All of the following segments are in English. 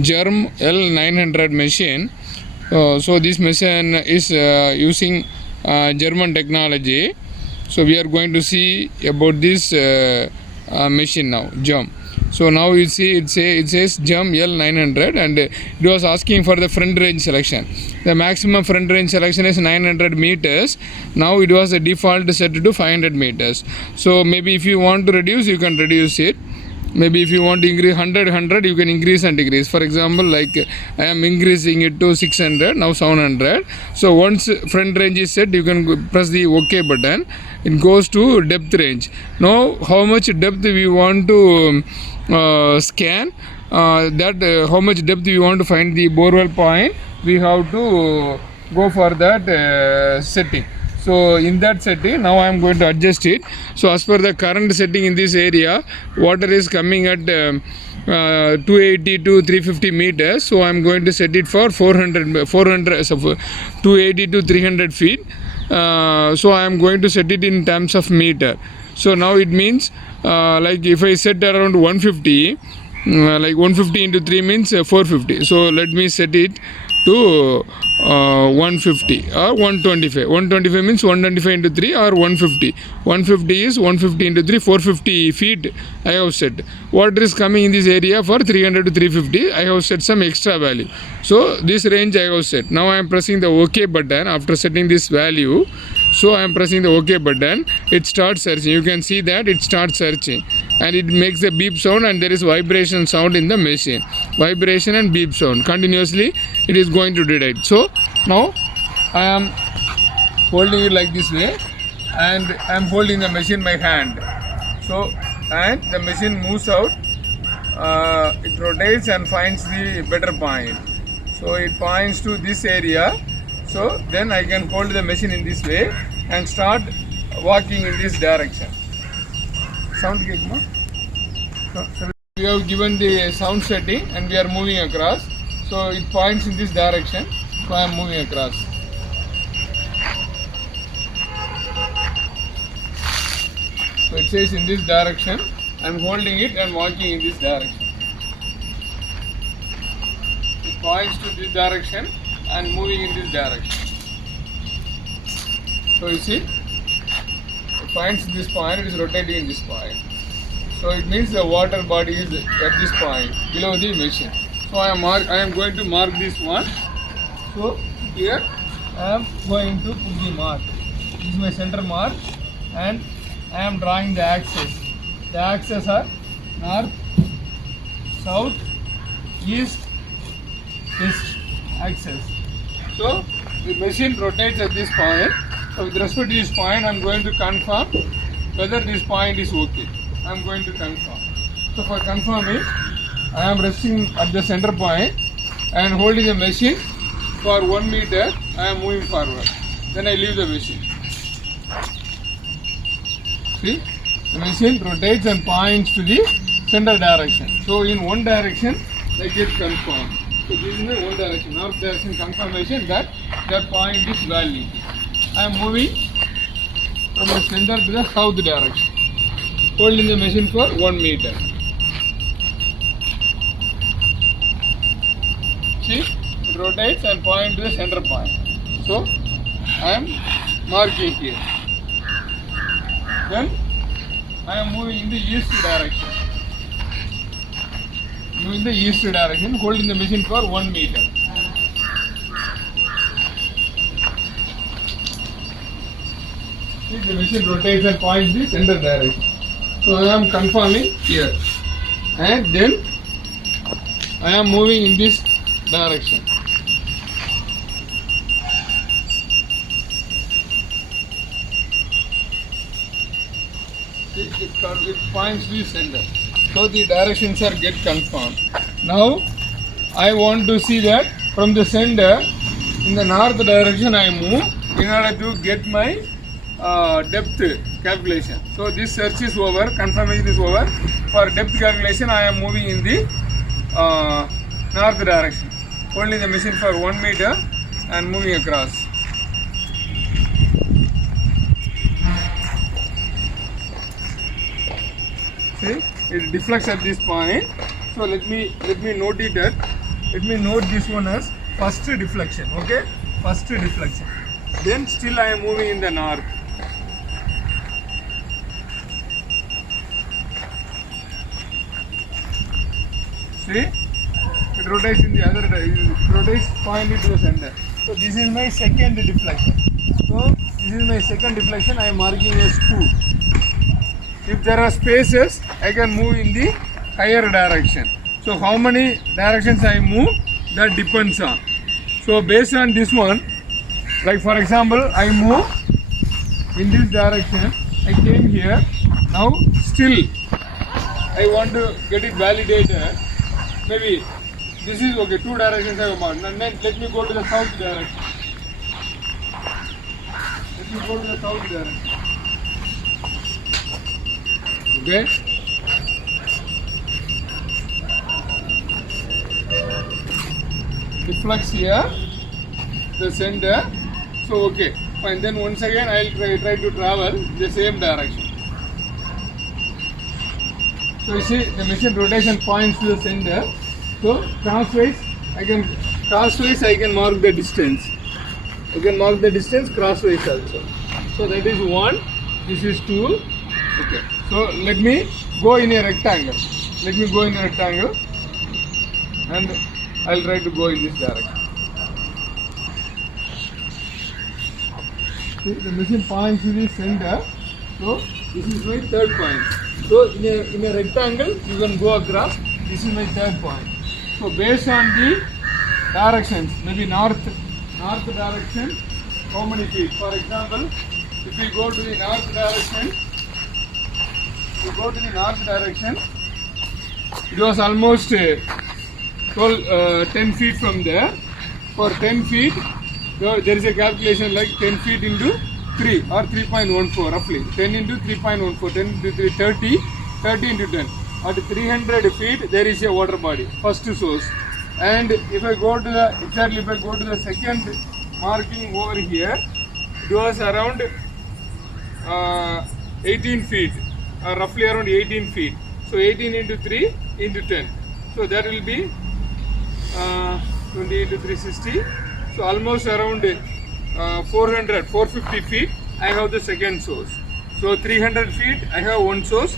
Germ L900 machine. So this machine is using German technology. So we are going to see about this machine now, Germ. So now you see it says Germ L900, and it was asking for the front range selection. The maximum front range selection is 900 meters. Now it was a default set to 500 meters. So maybe if you want to reduce, you can reduce it. Maybe if you want to increase 100 you can increase and decrease. For example, like I am increasing it to 600, now 700. So once front range is set, you can press the OK button. It goes to depth range. Now how much depth we want to scan, how much depth we want to find the borewell point, we have to go for that setting. So in that setting, now I am going to adjust it. So as per the current setting in this area, water is coming at 280 to 350 meters. So I am going to set it for 400 so 280 to 300 feet. So I am going to set it in terms of meter. So now it means like if I set around 150, like 150 into 3 means 450. So let me set it to 150 or 125. 125 means 125 into 3 or 150. 150 is 150 into 3, 450 feet I have set. Water is coming in this area for 300 to 350. I have set some extra value. So this range I have set. Now I am pressing the OK button after setting this value. So I am pressing the OK button. It starts searching. You can see that it starts searching, and it makes a beep sound, and there is vibration sound in the machine. Vibration and beep sound continuously it is going to detect. So now I am holding it like this way, and I am holding the machine in my hand. So and the machine moves out. It rotates and finds the better point. So it points to this area. So then I can hold the machine in this way and start walking in this direction. Sound kekuma? So we have given the sound setting and we are moving across. So it points in this direction. So I am moving across. So it says in this direction. I am holding it and walking in this direction. It points to this direction and moving in this direction. So you see, it finds this point, it is rotating in this point. So it means the water body is at this point below the machine. So I am going to mark this one. So here I am going to put the mark. This is my center mark, and I am drawing the axis. The axes are north, south, east, west axis. So the machine rotates at this point. So with respect to this point, I am going to confirm whether this point is okay. I am going to confirm. So for confirming, I am resting at the center point and holding the machine for 1 meter. I am moving forward. Then I leave the machine. See, the machine rotates and points to the center direction. So in one direction, I get confirmed. So this is my one direction, north direction confirmation that that point is valid. I am moving from the center to the south direction, holding the machine for 1 meter. See, it rotates and points to the center point. So I am marking here. Then I am moving in the east direction. Moving the east direction, holding the machine for 1 meter. See, the machine rotates and points the center direction. So I am confirming here, and then I am moving in this direction. See, it points the center. So the directions are get confirmed. Now I want to see that from the center in the north direction I move in order to get my depth calculation. So this search is over, confirmation is over. For depth calculation I am moving in the north direction, holding the machine for 1 meter and moving across. See, it deflects at this point. So let me note it at, let me note this one as first deflection. Okay, first deflection. Then still I am moving in the north. See, it rotates in the other direction. It rotates pointing to the center. So this is my second deflection. So this is my second deflection. I am marking as 2. If there are spaces, I can move in the higher direction. So how many directions I move, that depends on. So based on this one, like for example, I move in this direction. I came here. Now still I want to get it validated. Maybe this is okay, 2 directions I have marked. And then let me go to the south direction. Let me go to the south direction. Okay. Deflects here, the center. So okay, fine. Then once again I will try to travel the same direction. So you see the machine rotation points to the center. So crosswise I can mark the distance. I can mark the distance crosswise also. So that is 1. This is 2. Okay. So let me go in a rectangle. Let me go in a rectangle, and I'll try to go in this direction. See, the machine points to the center. So this is my third point. So in a rectangle you can go across. This is my third point. So based on the directions, maybe north direction, how many feet? For example, if we go to the north direction, it was almost 10 feet from there. For 10 feet, there is a calculation like 10 feet into 3 or 3.14 roughly. 10 into 3.14, 10 into 3, 30, 30 into 10. At 300 feet, there is a water body, first source. And if I go to the second marking over here, it was around 18 feet, roughly around 18 feet. So 18 into 3 into 10. So that will be 20 into 360. So almost around 450 feet I have the second source. So 300 feet I have one source,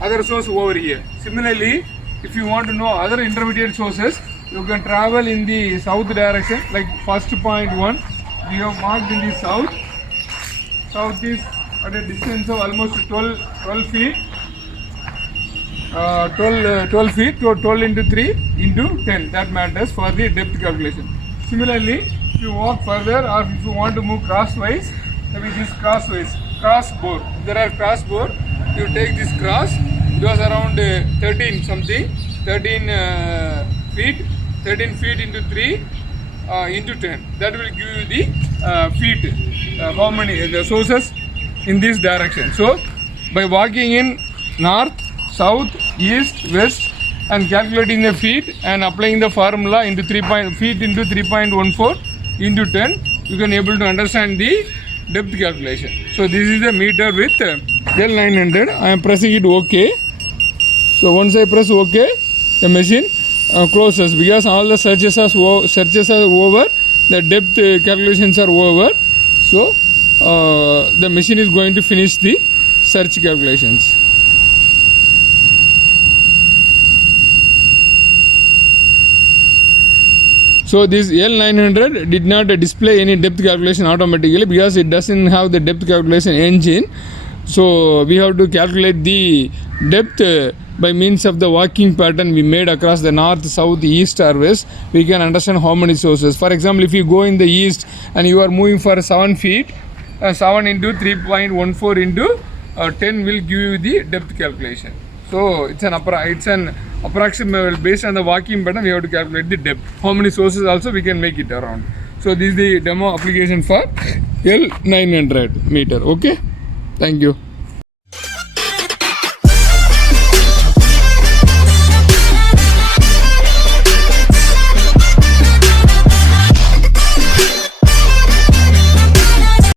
other source over here. Similarly, if you want to know other intermediate sources, you can travel in the south direction. Like first point 1, we have marked in the south. South is at a distance of almost 12 feet. 12 feet, so 12 into 3 into 10, that matters for the depth calculation. Similarly, if you walk further or if you want to move crosswise, maybe this cross bore. If there are cross bore, you take this cross. It was around 13 feet into 3 into 10. That will give you the feet, how many the sources in this direction. So by walking in north, south, east, west and calculating the feet and applying the formula into feet into 3.14 into 10, you can able to understand the depth calculation. So this is the meter with L900. I am pressing it OK. So once I press OK, the machine closes because all the searches are over, the depth calculations are over. So the machine is going to finish the search calculations. So this L900 did not display any depth calculation automatically because it doesn't have the depth calculation engine. So we have to calculate the depth by means of the walking pattern we made across the north, south, east or west. We can understand how many sources. For example, if you go in the east and you are moving for 7 feet, 7 into 3.14 into 10 will give you the depth calculation. So it's an approximate based on the walking pattern. We have to calculate the depth. How many sources also we can make it around. So this is the demo application for L900 meter. Okay, thank you.